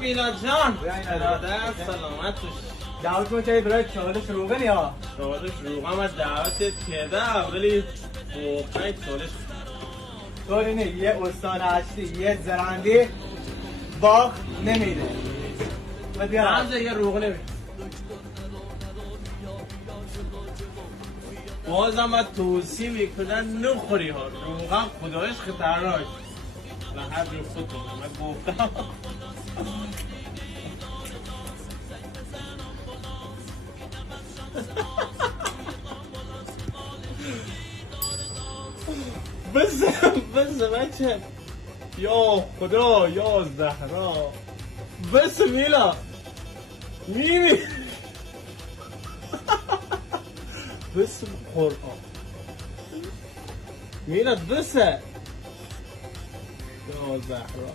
میلاد جان برادر سلامت باش. دعوت ما که برای چالش روغن یا چالش روغم از دعوتت کردم ولی واقعا چالش طوری نه یه استان هستی یه زرندی باغ نمیده و بیارم همزه یه روغ نمید بازم باید توصیه میکنن نخوری ها روغم خدایش خطرناک و هر رو خودتون من گفتم بس بچه یا خدا یا زهرا بس میلا میمی بس قرآن میلا بس یا زهرا